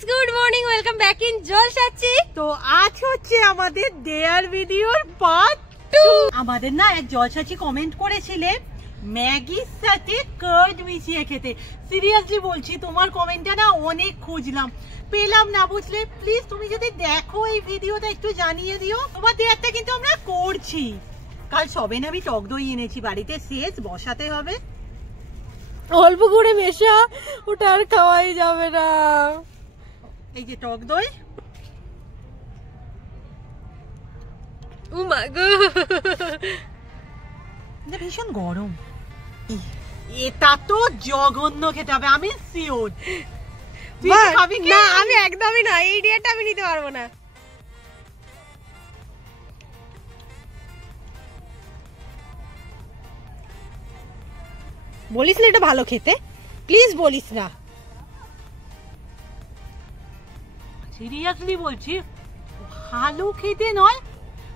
Guys, good morning, welcome back in জলসাচ্ছি। তো আজ হচ্ছে আমাদের দেয়ার ভিডিওর পার্ট 2। আমাদের না এক জলসাচ্ছি কমেন্ট করেছিলেন ম্যাগির সাথে কার্ড মিশিয়ে খেতে। সিরিয়াসলি বলছি, তোমার কমেন্টটা না অনেক খুঁজলাম, পেলাম না, বুঝলে? প্লিজ তুমি যদি দেখো এই ভিডিওটা একটু জানিয়ে দিও। তোমার দেয়ারটা কিন্তু আমরা করছি। কাল সবে না আমি টক দই এনেছি বাড়িতে, শেষ বসাতে হবে। অল্প করে মেশা, ওটা আর খাওয়াই যাবে না। এই যে টক দই, ও মা গো, ভীষণ গরম। এটা তো জঘন্য খেতে হবে, আমি শিওর। না, আমি একদমই না, এই ডিয়ারটা আমি নিতে পারবো না। বলিস না এটা ভালো খেতে, প্লিজ বলিস না। সিরিয়াসলি বলছি, ভালো খেতে নয়,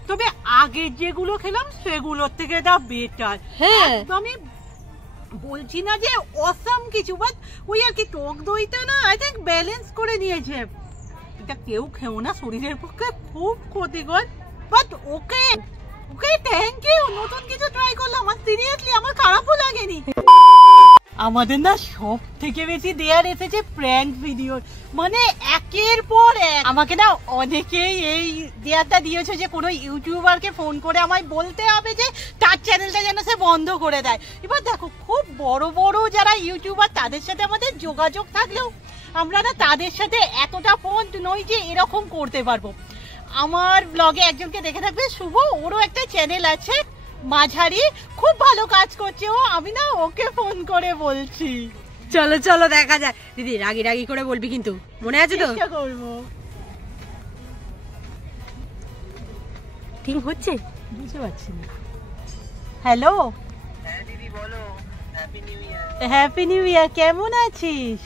তবে আগে যেগুলো খেলাম সেগুলোর থেকে এটা বেটার। হ্যাঁ, একদমই বলছি না যে অসাম কিছু, বাট ওই আর কি টক দইটা না আই থিঙ্ক ব্যালেন্স করে নিয়েছে। এটা কেউ খেও না, শরীরের পক্ষে খুব ক্ষতিকর। But okay okay, thank you, নতুন কিছু ট্রাই করলাম। আর সিরিয়াসলি আমার খারাপও লাগেনি। আমাদের না সব থেকে বেশি দেয়ার এসেছে প্র্যাঙ্ক ভিডিও, মানে একের পর এক। আমাকে না অনেকেই এই দেয়ারটা দিয়েছে যে কোনো ইউটিউবারকে ফোন করে আমায় বলতে হবে যে তার চ্যানেলটা যেন সে বন্ধ করে দেয়। এবার দেখো, খুব বড় বড় যারা ইউটিউবার তাদের সাথে আমাদের যোগাযোগ থাকলেও আমরা না তাদের সাথে এতটা ফোন নই যে এরকম করতে পারবো। আমার ব্লগে একজনকে দেখে থাকবে, শুভ, ওরও একটা চ্যানেল আছে মাঝারি, খুব ভালো কাজ করছে ও। আমি না ওকে ফোন করে বলছি। চলো চলো দেখা যায়। দিদি রাগি রাগি করে বলবি কিন্তু, মনে আছে তো? চেষ্টা করবো। ঠিক হচ্ছে, বুঝতে পারছি না। হ্যালো, হ্যাঁ দিদি বলো। Happy new year. Happy new year. কেমন আছিস?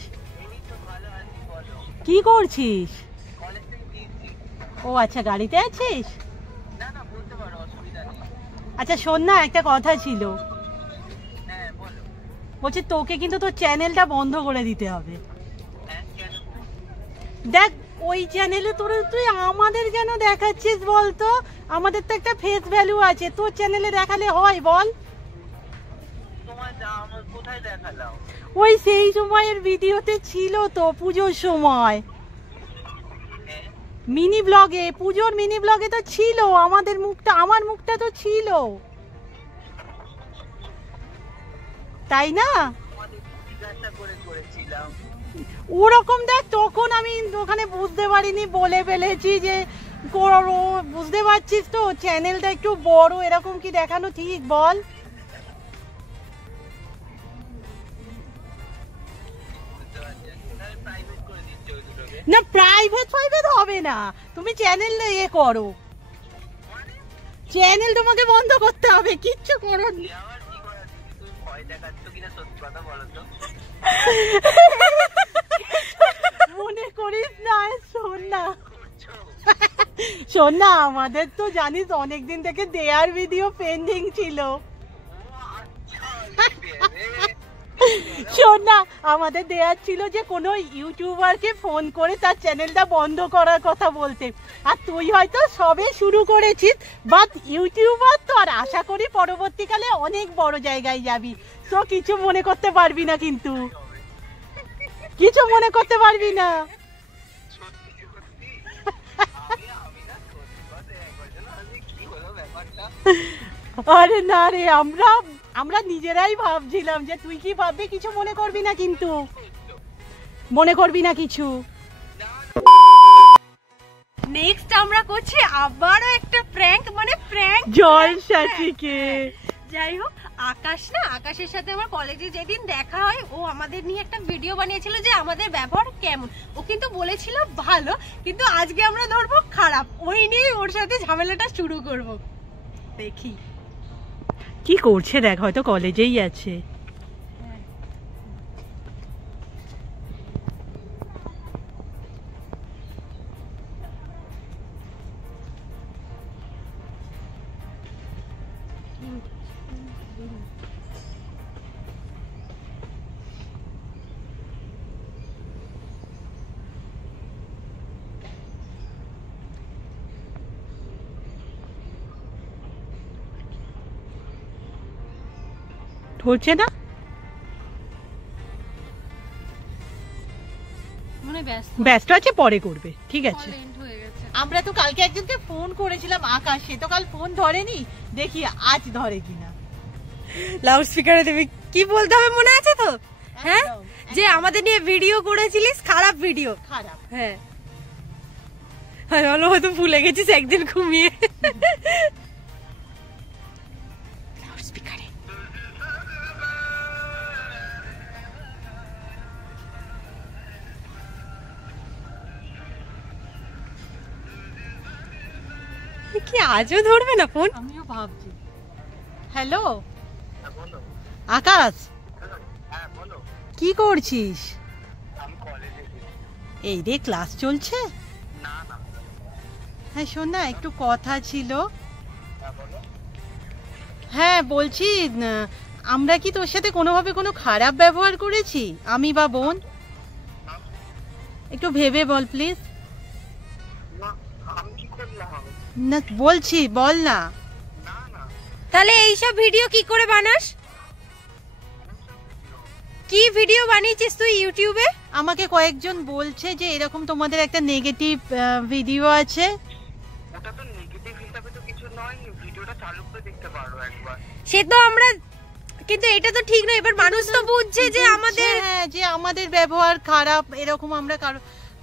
এই তো ভালো আছি, বলো। কি করছিস? কলেজ থেকে ফিরছি। ও আচ্ছা, গাড়িতে আছিস? না না, বলতে পারো, অসুবিধা নেই। আচ্ছা শোন না, একটা কথা ছিল। হ্যাঁ বলো। বলছি তোকে কিন্তু তোর চ্যানেলটা বন্ধ করে দিতে হবে। হ্যাঁ কেন? দেখ, ওই চ্যানেলে তুই আমাদের কেন দেখাচ্ছিস বলতো? আমাদের তো একটা ফেস ভ্যালু আছে, তোর চ্যানেলে দেখালে হয় বল? তোমার আমার কোথায় দেখালাম? ওই সেই সময়ের ভিডিওতে ছিল তো, পুজোর সময় হ্যাঁ মিনি ব্লগে, পুজোর মিনি ব্লগে তো ছিল আমাদের মুখটা, আমার মুখটা তো ছিল, তাই না? তোমাদের জিজ্ঞাসা করে করেছিলাম। ওরকম দেখ, তখন আমি ওখানে বুঝতে পারিনি, বলে ফেলেছি যে বুঝতে পারছিস তো, চ্যানেলটা একটু বড়, এরকম কি দেখানো ঠিক বল? বুঝতে পারছি, তাহলে প্রাইভেট করে দিচ্ছি ওই দুটোকে। না, প্রাইভেট হবে না, তুমি চ্যানেল করো, মানে চ্যানেল তোমাকে বন্ধ করতে হবে, কিচ্ছু করো না। আমার কি করার দিদি, তুমি ভয় দেখাচ্ছ কিনা সত্যি কথা বলো তো। মনে করিস না, শোন না, আমাদের তো জানিস অনেকদিন থেকে দেয়ার ভিডিও পেন্ডিং ছিল। শোন না, আমাদের দেয়ার ছিল যে কোনো ইউটিউবারকে ফোন করে তার চ্যানেলটা বন্ধ করার কথা বলতে। আর তুই হয়তো সবে শুরু করেছিস, বাট ইউটিউবার তো, আর আশা করি পরবর্তীকালে অনেক বড় জায়গায় যাবি। তো কিছু মনে করতে পারবি না, কিন্তু কিছু মনে করতে পারবি না। সত্যি সত্যি আমি না সত্যি কথা একবার যেন আমি কি হলো ব্যাপারটা। আরে না রে, আমরা নিজেরাই ভাবছিলাম যে তুই কি ভাববি, কিছু মনে করবি না, কিন্তু মনে করবি না কিছু। নেক্সট আমরা করছি আবারও একটা প্র্যাঙ্ক, মানে প্র্যাঙ্ক জলসাচ্ছিকে। যাই হোক, আকাশের সাথে আমার কলেজে যেদিন দেখা হয়, ও আমাদের নিয়ে একটা ভিডিও বানিয়েছিল যে আমাদের ব্যবহার কেমন। ও কিন্তু বলেছিল ভালো, কিন্তু আজকে আমরা ধরবো খারাপ, ওই নিয়ে ওর সাথে ঝামেলাটা শুরু করব। দেখি কি করছে, দেখ, হয়তো কলেজেই আছে। করছে না? মনে ব্যস্ত ব্যস্ত আছে, পরে করবে, ঠিক আছে। Call end হয়ে গেছে। আমরা তো কালকে একজনকে ফোন করেছিলাম, আকাশ, সে তো কাল ফোন ধরেনি, দেখি আজ ধরে কিনা। লাউড স্পিকারে দেবে, কি বলতে হবে মনে আছে তো? হ্যাঁ, একদম, যে আমাদের নিয়ে ভিডিও করেছিলিস, খারাপ ভিডিও। খারাপ। হ্যাঁ, আমি বলো হয়তো ভুলে গেছিস একদিন ঘুমিয়ে। লাউড স্পিকারে কি আজও ধরবে না ফোন? আমিও ভাবছি। হ্যালো হ্যাঁ, বলো। আকাশ, হ্যাঁ, বলো। কি করছিস? আমি কলেজে এসেছি। এই রে, ক্লাস চলছে? না না। হ্যাঁ শোন না, একটু কথা ছিল। হ্যাঁ, বলো। হ্যাঁ বলছি, আমরা কি তোর সাথে কোনোভাবে কোনো খারাপ ব্যবহার করেছি, আমি বা বোন? একটু ভেবে বল প্লিজ। না, আমি কি করলাম? না বলছি, বল না। না না। তাহলে এইসব ভিডিও কি করে বানাস? কি ভিডিও বানিয়েছিস তুই ইউটিউবে? আমাকে কয়েকজন বলছে যে এরকম তোমাদের একটা নেগেটিভ ভিডিও আছে। ওটা তো নেগেটিভ হিসাবে তো কিছু নয়, ভিডিওটা চালু করে দেখতে পারো একবার। সে তো আমরা, কিন্তু এটা তো ঠিক নয়। এবার মানুষ তো বুঝছে যে আমাদের, হ্যাঁ, যে আমাদের ব্যবহার খারাপ, এরকম আমরা কারো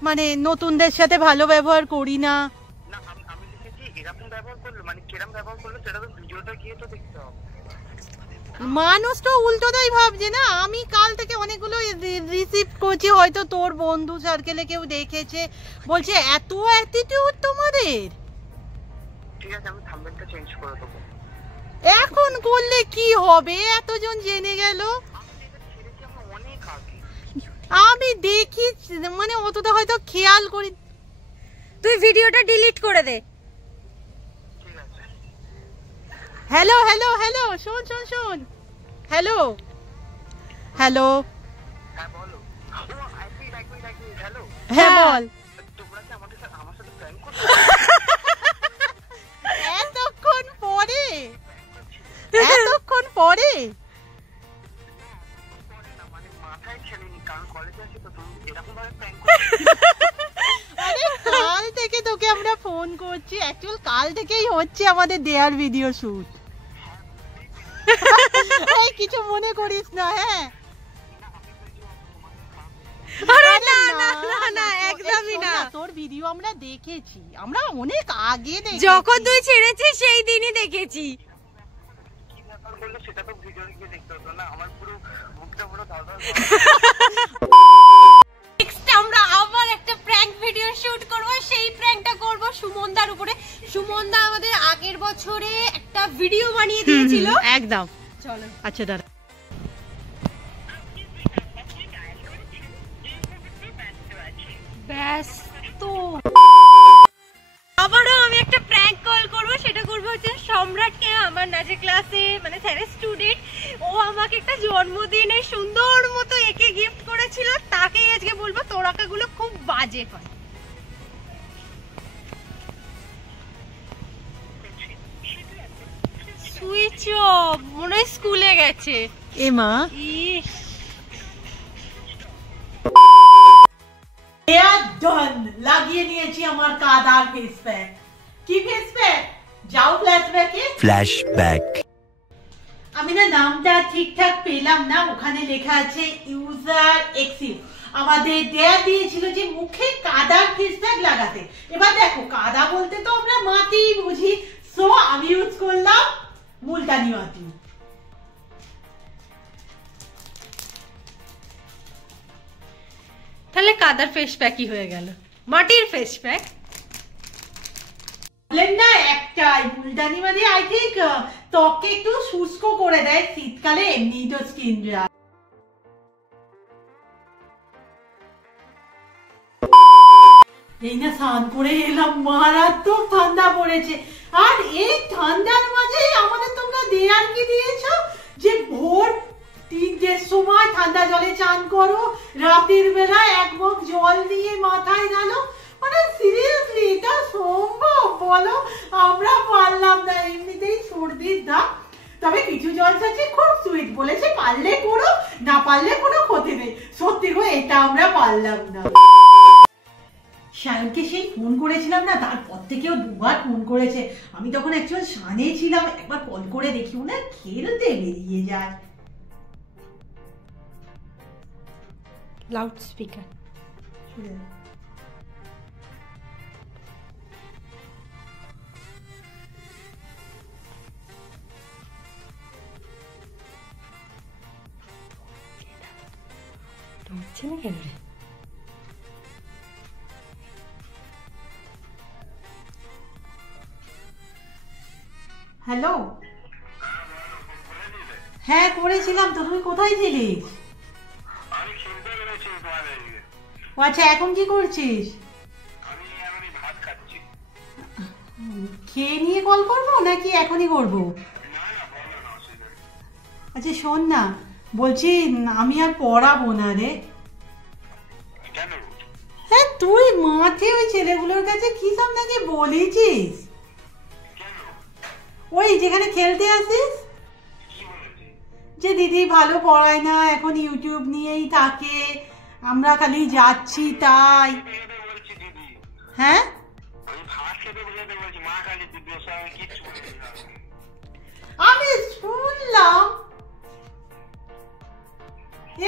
মানে নতুনদের সাথে ভালো ব্যবহার করি না। না, আমি লিখেছি এরকম ব্যবহার করলো, মানে কিরম ব্যবহার করলো সেটা তো ভিডিওটা গিয়ে তো দেখতে হবে। মানুষ তো উল্টোটাই ভাবছে না। আমি কাল থেকে অনেকগুলো রিসিভ করছি, হয়তো তোর বন্ধু সার্কেলে কেউ দেখেছে, বলছে এত অ্যাটিটিউড তোমাদের। ঠিক আছে, আমি থাম্বনেলটা চেঞ্জ করে দেবো। এখন করলে কি হবে, এতজন জেনে গেল। আমি যেটা ছেড়েছি আমার অনেক আগে। আমি দেখি, মানে অতটা হয়তো খেয়াল করি। তুই ভিডিওটা ডিলিট করে দে। ঠিক আছে। হ্যালো হ্যালো হ্যালো, শোন শোন শোন, হ্যালো হ্যালো, হ্যাঁ, বলো। ও, এক মিনিট, হ্যালো। হ্যাঁ বল। তোমরা কি আমার সাথে প্র্যাঙ্ক করছো? এতক্ষণ পরে, এতক্ষণ পরে। পরে না, মানে মাথায় খেলেনি, কারণ কলেজে আছি তো, তুমি এরকম ভাবে প্র্যাঙ্ক করছো। আরে কাল থেকে তোকে আমরা ফোন করছি, অ্যাকচুয়াল কাল থেকেই হচ্ছে আমাদের দেয়ার ভিডিও শুট। এই কিছু মনে করিস না, হ্যাঁ? আরে আরে না না না না, একদমই না। তোর ভিডিও আমরা দেখেছি, আমরা অনেক আগে দেখেছি। যখন তুই ছেড়েছিস সেই দিনই দেখেছি। কি ব্যাপার বললো সেটা তো ভিডিও গিয়ে দেখতে হতো না, আমার পুরো মুখটা পুরো ধর নেক্সট আমরা আবার একটা প্র্যাঙ্ক ভিডিও শুট করব। সেই প্র্যাঙ্কটা করব সুমনদার উপরে। সুমনদা আমাদের আগের বছরে একটা ভিডিও বানিয়ে দিয়েছিল। একদম। চলো। আচ্ছা দাঁড়া। ব্যস্ত। আবারও আমি একটা প্র্যাঙ্ক কল করব। সেটা করব হচ্ছে সম্রাটকে, আমার নাচের ক্লাসে মানে স্যারের স্টুডেন্ট। ও আমাকে একটা জন্মদিনে সুন্দর মতো এঁকে গিফট করেছিল, তাকেই আজকে বলবো তোর আঁকাগুলো খুব বাজে হয়। সুইচ অফ, মনে হয় স্কুলে গেছে। এ মা, ইস, লাগিয়ে নিয়েছি আমার কাদার ফেস প্যাক। কি ফেস প্যাক? যাও ফ্ল্যাশব্যাকে। ফ্ল্যাশব্যাক। আমি না নামটা ঠিকঠাক পেলাম না, ওখানে লেখা আছে ইউজার এক্সিভ। আমাদের দেয়া দিয়েছিল যে মুখে কাদার ফেস প্যাক লাগাতে। এবার দেখো, কাদা বলতে তো আমরা মাটি বুঝি, সো আমি ইউজ করলাম মুলতানি মাটি। তাহলে কাদার ফেস প্যাকই হয়ে গেল, মাটির ফেস প্যাক। বললেন না একটাই মুলতানি মাটি, আই থিঙ্ক ত্বককে একটু শুষ্ক করে দেয় শীতকালে, এমনি তো স্কিন ড্রাই। এই না স্নান করে এলাম, মারাত্মক ঠান্ডা পড়েছে। আর এই ঠান্ডার মাঝেই আমাদের তোমরা দেয়ার কি দিয়েছো যে ভোর 3টের সময় ঠান্ডা জলে চান করো, রাতের বেলা এক মগ জল দিয়ে মাথায় ঢালো। মানে সিরিয়াসলি এটা সম্ভব বলো? আমরা পারলাম না, এমনিতেই সর্দির দাম। তবে কিছু জলসাচি খুব সুইট, বলেছে পারলে করো, না পারলে কোনো ক্ষতি নেই। সত্যি গো, এটা আমরা পারলাম না। সায়নকে সেই ফোন করেছিলাম না, তারপর থেকেও দুবার ফোন করেছে। আমি তখন অ্যাকচুয়াল শানে ছিলাম, একবার কল করে দেখি না খেলতে বেরিয়ে যায়। Loud speaker. হচ্ছে না কেন রে? হ্যালো, হ্যাঁ করেছিলাম তো, তুমি কোথায় ছিলিস? ও আচ্ছা, এখন কি করছিস? খেয়ে নিয়ে কল করবো নাকি এখনই করবো? আচ্ছা শোন না, বলছি আমি আর পড়াবো না রে। হ্যাঁ, তুই মাঠে ওই ছেলেগুলোর কাছে কি সব নাকি বলেছিস, ওই যেখানে খেলতে আসিস, যে দিদি ভালো পড়ায় না, এখন ইউটিউব নিয়েই থাকে, আমরা খালি যাচ্ছি তাই। হ্যাঁ আমি শুনলাম,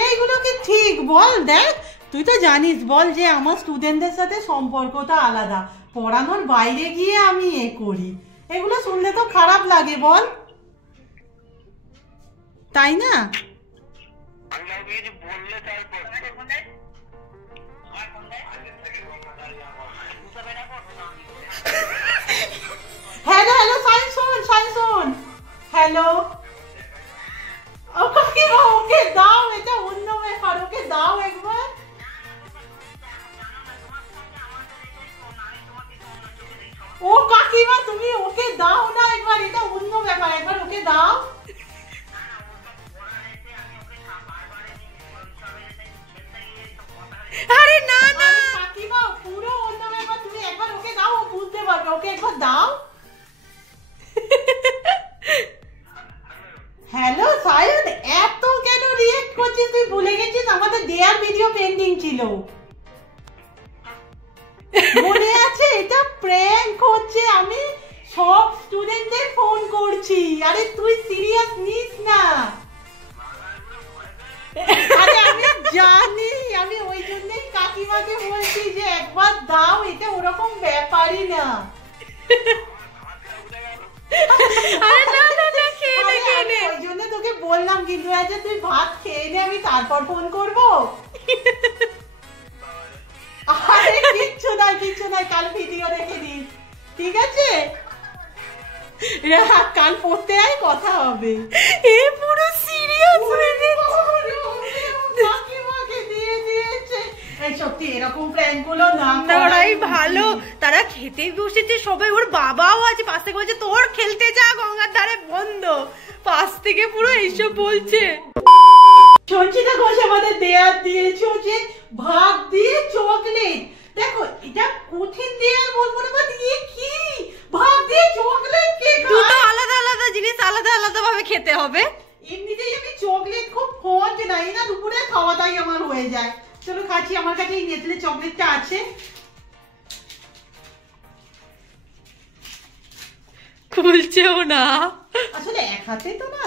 এইগুলো কি ঠিক বল? দেখ তুই তো জানিস, বল যে আমার স্টুডেন্টদের সাথে সম্পর্কটা আলাদা, পড়ানোর বাইরে গিয়ে আমি এ করি, এগুলো শুনলে তো খারাপ লাগে বল, তাই না? হ্যালো হ্যালো, সাইন, হ্যালো, ওকে দাও, এটা অন্য ব্যাপার, ওকে দাও একবার। ও কাকিমা, তুমি ওকে দাও না একবার, এটা অন্য ব্যাপার, একবার ওকে দাও। আরে না না কাকিমা, পুরো অন্য ব্যাপার, তুমি একবার ওকে দাও, ও বুঝতে পারবে, ওকে একবার দাও। হ্যালো সায়ন, এত কেন রিয়েক্ট করছিস? তুই ভুলে গেছিস আমাদের দেয়ার ভিডিও পেন্ডিং ছিল, মনে আছে? এটা প্র্যাঙ্ক হচ্ছে, আমি সব স্টুডেন্টদের ফোন করছি। আরে তুই সিরিয়াস নিস না। আরে আমি জানি, আমি ওই জন্যই কাকিমাকে বলছি যে একবার দাও, এটা ওরকম ব্যাপারই না। আরে না না না, খেয়ে নে। ওই জন্য তোকে বললাম, কিন্তু আচ্ছা তুই ভাত খেয়ে নে, আমি তারপর ফোন করবো। আরে কিচ্ছু নাই, কাল ভিডিও দেখে দিস, ঠিক আছে? কাল পড়তে আয়, কথা হবে। এ পুরো সিরিয়াস হয়ে কাকিমাকে দিয়ে দিয়েছে। এই সত্যি এরকম প্র্যাঙ্ক গুলো না করাই ভালো। তারা খেতে বসেছে সবাই, ওর বাবাও আছে পাশ থেকে, বলছে তোর খেলতে যা, গঙ্গার ধারে বন্ধ, পাশ থেকে পুরো এইসব বলছে। সঞ্চিতা ঘোষ আমাদের দেয়ার দিয়েছে হচ্ছে ভাগ দিয়ে চকলেট। দেখো এটা কঠিন দেয়ার বলবো না, বাট এই কি ভাগ দিয়ে চকলেট, কে দুটো আলাদা আলাদা জিনিস আলাদা আলাদা ভাবে খেতে হবে। এমনিতেই আমি চকলেট খুব ফন্ড নাই না, দুপুরে খাওয়াটাই আমার হয়ে যায়। চলো খাচ্ছি, আমার কাছে এই নেসলে চকলেটটা আছে। খুলছেও না আসলে এক হাতে তো না।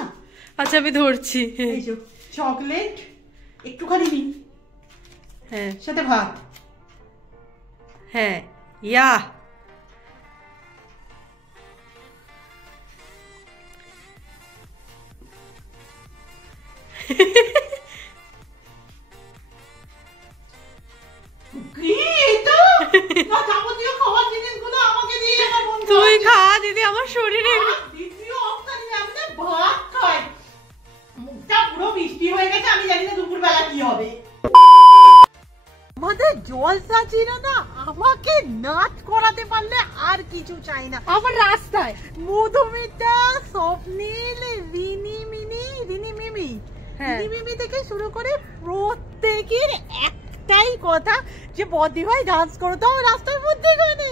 আচ্ছা আমি ধরছি। এই যে চকলেট একটুখানি নি, হ্যাঁ সাথে ভাত। হ্যাঁ, ইয়া কি এটা? না, যাবতীয় খাওয়ার জিনিসগুলো আমাকে দিয়ে আমার বন্ধু। তুই খা দিদি, আমার শরীরে দ্বিতীয় অপশন আমি ভাত খাই। মুখটা পুরো বৃষ্টি হয়ে গেছে, আমি জানি না দুপুরবেলা কি হবে। আমাদের জলসাচিরা না আমাকে নাচ করাতে পারলে আর কিছু চাই না। আমার রাস্তায় মধুমিতা, স্বপ্নিল, রিনি মিমি, হ্যাঁ। রিনি মিমি থেকে শুরু করে প্রত্যেকের একটাই কথা যে বদি ভাই ডান্স করো, তো রাস্তার মধ্যে গানে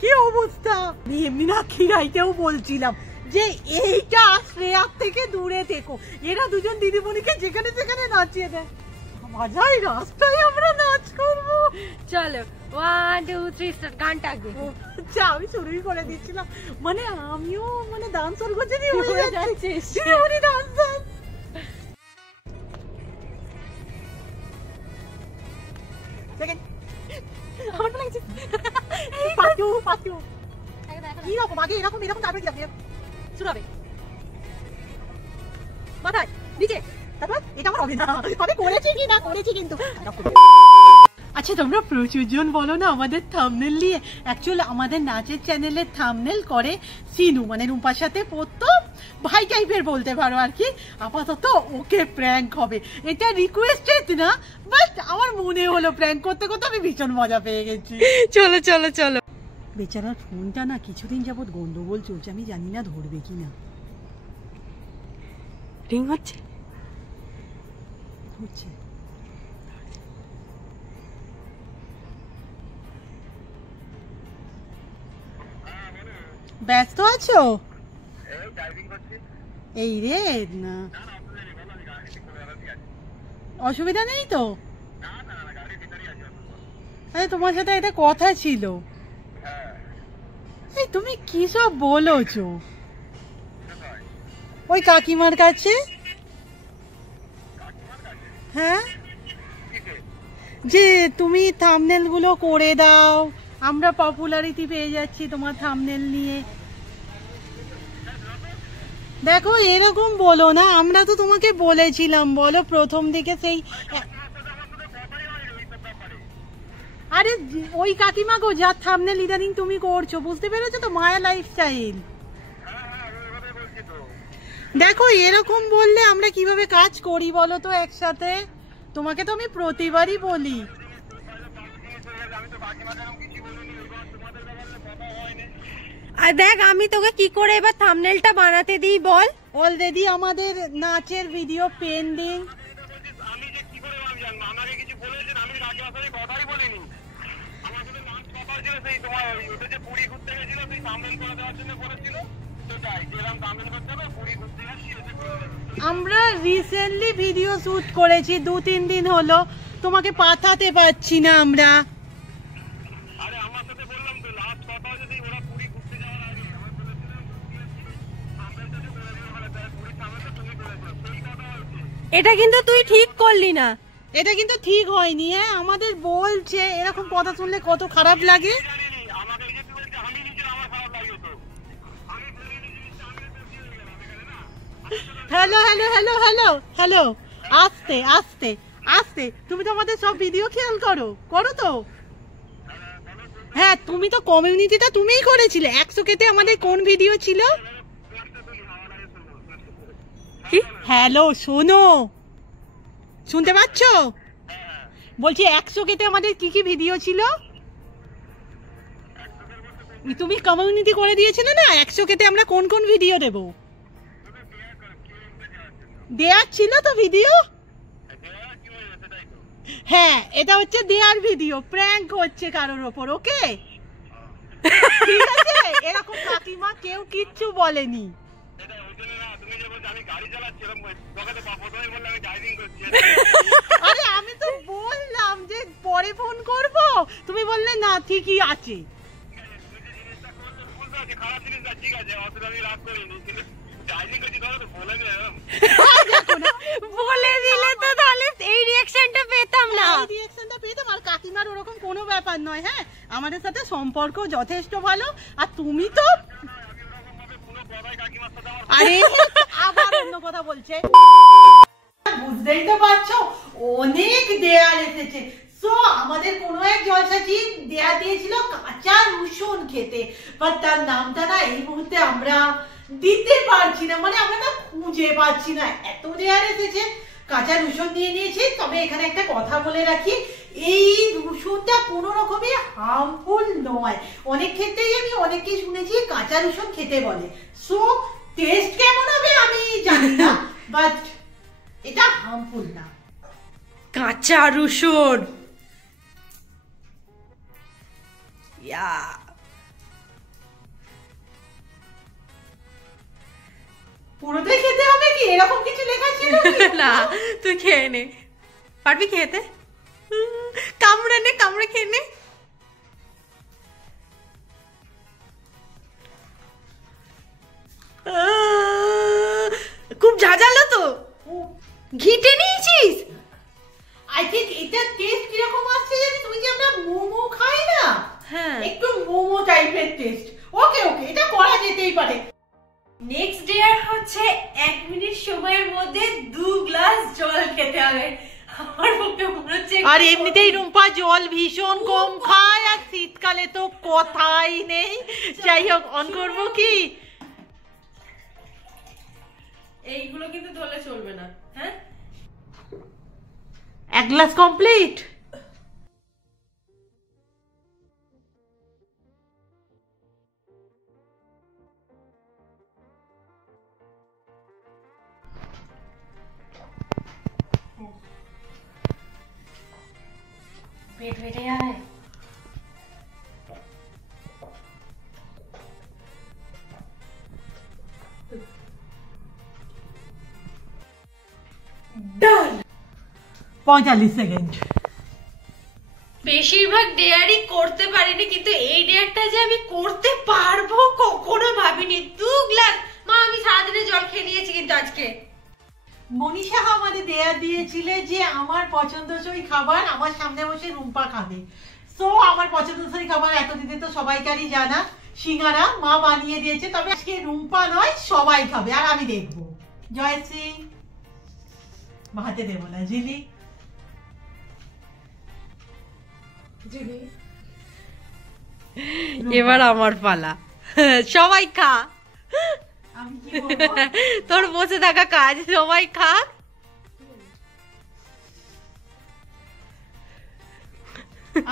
কি অবস্থা। আমি এমনি না খিরাইতেও বলছিলাম যে এইটা শ্রেয়ার থেকে দূরে থেকো, এরা দুজন দিদিমণিকে যেখানে যেখানে নাচিয়ে দেয়, মজাই রাস্তায় আমরা নাচ করবো। চলো 1 2 3 স্টার্ট, গানটা আগে। আচ্ছা আমি শুরুই করে দিচ্ছিলাম, মানে আমিও মানে ডান্সার করছি, হয়ে যাচ্ছিস। দিদিমণি ডান্সার। সেকেন্ড আমার লাগছে পাটু পাটু কি রকম আগে এরকম এরকম, তারপরে যাবে শুরু হবে মাথায় নিচে, তারপর এটা আমার হবে না, আমি করেছি কি না করেছি কিন্তু। আচ্ছা তোমরা প্রচুর জন বলো না আমাদের থাম্বনেল নিয়ে, অ্যাকচুয়ালি আমাদের নাচের চ্যানেলের থাম্বনেল করে সিনু, মানে রুম্পার সাথে পড়তো ভাই টাইপের বলতে পারো আর কি। আপাতত ওকে প্র্যাঙ্ক হবে, এটা রিকোয়েস্টেড না, বাট আমার মনে হলো প্র্যাঙ্ক করতে করতে আমি ভীষণ মজা পেয়ে গেছি। চলো চলো চলো। বেচারার ফোনটা না কিছুদিন যাবত গন্ডগোল চলছে, আমি জানি না ধরবে কিনা। রিং হচ্ছে, হচ্ছে ব্যস্ত আছো? এই রে না অসুবিধা নেই তো? আরে তোমার সাথে একটা কথা ছিল। এই তুমি কি সব বলোছো? ওই কাকিমার কাছে। হ্যাঁ, যে তুমি থাম্বনেল গুলো করে দাও, আমরা পপুলারিটি পেয়ে যাচ্ছি তোমার থাম্বনেল নিয়ে। দেখো এরকম বলো না, আমরা তো তোমাকে বলেছিলাম বলো প্রথম দিকে সেই। আরে ওই কাকিমা গো, যার থাম্বনেল ইদানিং তুমি করছো, বুঝতে পেরেছো তো, মায়া লাইফস্টাইল। দেখো এরকম বললে আমরা কিভাবে কাজ করি বলো তো একসাথে? তোমাকে তো আমি প্রতিবারই বলি। আর দেখ আমি তোকে কি করে এবার থাম্বনেলটা বানাতে দিই বল। অলরেডি আমাদের নাচের ভিডিও পেন্ডিং। আমি যে কি করে আমি জানবো? আমাকে কিছু বলেছেন, আমি আগে আসলে কথাই বলিনি। আমার সাথে নাচ কথা ছিল, সেই তোমার ওটা যে পুরী ঘুরতে গেছিল, সেই থাম্বনেল করে দেওয়ার জন্য বলেছিল। সেটাই যেরকম থাম্বনেল করতে হবে, পুরী ঘুরতে যাচ্ছি এসে করে দেবে। আমরা রিসেন্টলি ভিডিও শুট করেছি, 2-3 দিন হলো, তোমাকে পাঠাতে পারছি না আমরা। আরে আমার সাথে বললাম তো, লাস্ট কথা হচ্ছে সেই ওরা পুরী ঘুরতে যাওয়ার আগে আমার বলেছিলাম থাম্বনেলটা যে করে দিও, মানে পুরী থাম্বনেলটা তুমি করে দিও, সেই কথা হচ্ছে। এটা কিন্তু তুই ঠিক করলি না। এটা কিন্তু ঠিক হয়নি। হ্যাঁ আমাদের বলছে, এরকম কথা শুনলে কত খারাপ লাগে। জানিনি আমাকে এই যে তুই বলছিস, আমি নিজে আমার খারাপ লাগে তো। আমি বলিনি জিনিসটা, আমি বেশি হয়ে গেলাম এখানে না। Hello hello hello hello hello, আস্তে আস্তে আস্তে। তুমি তো আমাদের সব ভিডিও খেয়াল করো, করো তো? হ্যাঁ তুমি তো কমিউনিটিটা তুমিই করেছিলে, 100 কেতে আমাদের কোন ভিডিও ছিল? হ্যালো শোনো, শুনতে পাচ্ছ? বলছি 100 কেতে আমাদের কি কি ভিডিও ছিল? তুমি কমিউনিটি করে দিয়েছিলে না, 100 কেতে আমরা কোন কোন ভিডিও দেব? দেয়ার ছিল তো ভিডিও। হ্যাঁ এটা হচ্ছে দেয়ার ভিডিও, প্র্যাঙ্ক হচ্ছে কারোর ওপর। ওকে ঠিক আছে, এরকম কাকিমা কেউ কিচ্ছু বলেনি। আরে আমি তো বললাম যে পরে ফোন করব, তুমি বললে না ঠিকই আছে। খারাপ জিনিস না, ঠিক আছে, অতটা আমি রাগ করিনি, কিন্তু ড্রাইভিং করছি তবে তো বলে দিলাম। বলে দিলে তো তাহলে এই রিঅ্যাকশনটা পেতাম না। এই রিঅ্যাকশনটা পেতাম। আর কাকিমার ওরকম কোনো ব্যাপার নয়। হ্যাঁ আমাদের সাথে সম্পর্ক যথেষ্ট ভালো। আর তুমি তো আরে আবার অন্য কথা বলছে, বুঝতেই তো পারছো অনেক দেয়ার এসেছে। সো আমাদের কোনো এক জলসাজি দেয়া দিয়েছিল কাঁচা রসুন খেতে, বাট তার নামটা না এই মুহূর্তে আমরা দিতে পারছি না, মানে আমরা না খুঁজে পাচ্ছি না, এত দেয়ার এসেছে। কাঁচা রসুন নিয়ে নিয়েছি, তবে এখানে একটা কথা বলে রাখি, এই রসুনটা কোনো রকমই হার্মফুল নয়। অনেক ক্ষেত্রেই আমি অনেককে শুনেছি কাঁচা রসুন খেতে বলে। সো টেস্ট কেমন হবে আমি জানি না, বাট এটা হার্মফুল না। কাঁচা রসুন পুরোটাই খেতে হবে কি? এরকম কিছু লেখা ছিল না তুই খেয়ে নে, পারবি খেতে? কামড়ে নে, কামড়ে খেয়ে নে। খুব ঝাঁঝালো তো, ঘিটে নিয়েছিস? আই থিংক এটা টেস্ট কিরকম আসছে জানি, তুমি যে আমরা মোমো খাই না, হ্যাঁ একটু মোমো টাইপের টেস্ট। ওকে ওকে, এটা করা যেতেই পারে। নেক্সট ডে আর হচ্ছে 1 মিনিট সময়ের মধ্যে 2 গ্লাস জল খেতে হবে। আমার পক্ষে মনে হচ্ছে, আর এমনিতেই রুম্পা জল ভীষণ কম খায়, আর শীতকালে তো কথাই নেই। যাই হোক, অন করবো কি? এইগুলো কিন্তু ধরলে চলবে না। হ্যাঁ, 1 গ্লাস কমপ্লিট। পেট ফেটে যায়। ডান। 45 সেকেন্ড। বেশিরভাগ ডেয়ারই করতে পারিনি, কিন্তু এই ডেয়ারটা যে আমি করতে পারবো কখনো ভাবিনি। 2 গ্লাস, মা আমি সারাদিনে জল খেয়ে নিয়েছি কিন্তু আজকে। মনীষা আমাদের দেয়া দিয়েছিলে যে আমার পছন্দসই খাবার আমার সামনে বসে রুম্পা খাবে। সো আমার পছন্দসই খাবার এতদিনে তো সবাইকারই জানা, সিঙ্গারা মা বানিয়ে দিয়েছে। তবে আজকে রুম্পা নয়, সবাই খাবে আর আমি দেখবো। জয়শ্রী, ভাতে দেবো না, জিলি এবার আমার পালা, সবাই খা। আমি কি বলবো? তোর বসে থাকা কাজ, সবাই খা।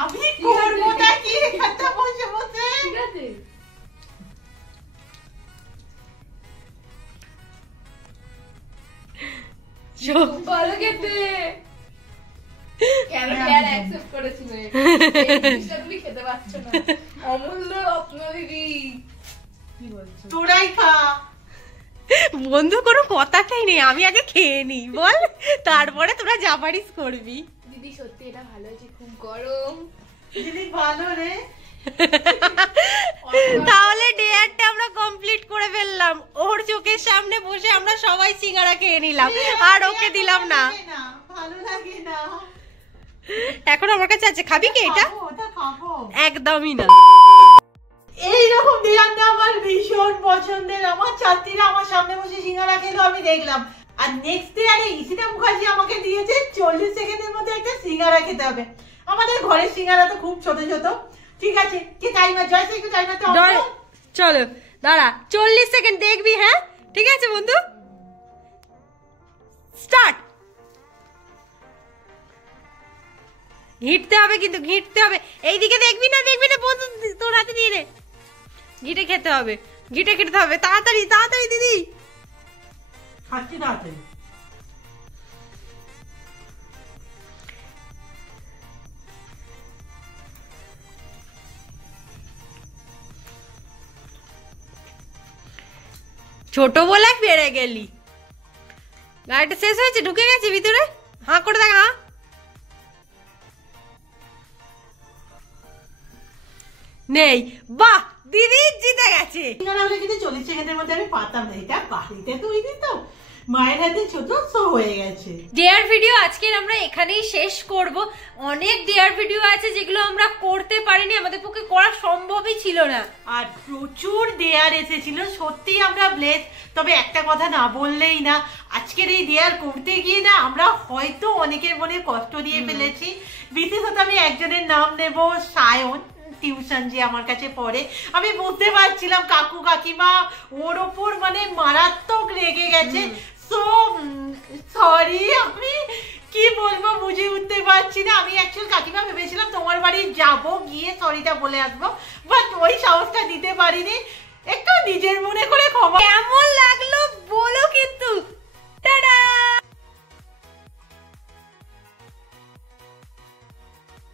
আমি করবো নাকি এখানটা বসে বসে? ঠিক আছে, খুব ভালো খেতে। কেন কেয়ার অ্যাকসেপ্ট করেছিল? এই জিনিসটা তুমি খেতে পারছো না, অমূল্য রত্ন দিদি। কি বলছো? তোরাই খা। বন্ধু কোনো কথাটাই নেই, আমি আগে খেয়ে নিই বল, তারপরে তোরা যা পারিস করবি। দিদি সত্যি এটা ভালো হয়েছে, খুব গরম। জিলি ভালো রে। তাহলে ডেয়ারটা আমরা কমপ্লিট করে ফেললাম। ওর চোখের সামনে বসে আমরা সবাই সিঙ্গারা খেয়ে নিলাম, আর ওকে দিলাম না। ভালো লাগে না। এখন আমার কাছে আছে, খাবি কি এটা? খাবো, ওটা খাবো। একদমই না। এইরকম ডিজাইনটা আমার ভীষণ পছন্দের। আমার ছাত্রীরা আমার সামনে বসে সিঙ্গারা খেলো, আমি দেখলাম। আর নেক্সট ডে আরে ইসিতা মুখার্জি আমাকে দিয়েছে 40 সেকেন্ডের মধ্যে একটা সিঙ্গারা খেতে হবে। আমাদের ঘরের সিঙ্গারা তো খুব ছোট ছোট। ঠিক আছে, কি টাইমার? জয়শ্রী একটু টাইমারটা অন করো। চলো দাঁড়া, 40 সেকেন্ড দেখবি। হ্যাঁ ঠিক আছে বন্ধু, স্টার্ট। ঘিটতে হবে কিন্তু, ঘিটতে হবে। এইদিকে দেখবি না, দেখবি না বন্ধু, তোর হাতে দিয়ে দে। ঘিটে খেতে হবে, ঘিটে খেতে হবে। তাড়াতাড়ি তাড়াতাড়ি দিদি। খাচ্ছি তাড়াতাড়ি। ছোট বলে বেড়ে গেলি। গাড়িটা শেষ হয়েছে, ঢুকে গেছে ভিতরে। হাঁ করে দেখ, হাঁ। নেই, বাহ দিদি জিতে গেছে। সিঙ্গারা হলে কিন্তু 40 সেকেন্ডের মধ্যে আমি পাতাম না। এটা বাড়িতে তৈরি তো, মায়ের হাতে ছোট, সো হয়ে গেছে। ডেয়ার ভিডিও আজকের আমরা এখানেই শেষ করব। অনেক ডেয়ার ভিডিও আছে যেগুলো আমরা করতে পারিনি, আমাদের পক্ষে করা সম্ভবই ছিল না। আর প্রচুর দেয়ার এসেছিল, সত্যি আমরা ব্লেস। তবে একটা কথা না বললেই না, আজকের এই দেয়ার করতে গিয়ে না আমরা হয়তো অনেকের মনে কষ্ট দিয়ে ফেলেছি। বিশেষত আমি একজনের নাম নেব, সায়ন, টিউশন যে আমার কাছে পড়ে। আমি বুঝতে পারছিলাম কাকু কাকিমা ওর ওপর মানে মারাত্মক রেগে গেছে। সো সরি, আমি কি বলবো বুঝে উঠতে পারছি না। আমি অ্যাকচুয়ালি কাকিমা ভেবেছিলাম তোমার বাড়ি যাব, গিয়ে সরিটা বলে আসবো, বাট ওই সাহসটা দিতে পারিনি। একটু নিজের মনে করে ক্ষমা। কেমন লাগলো বলো কিন্তু।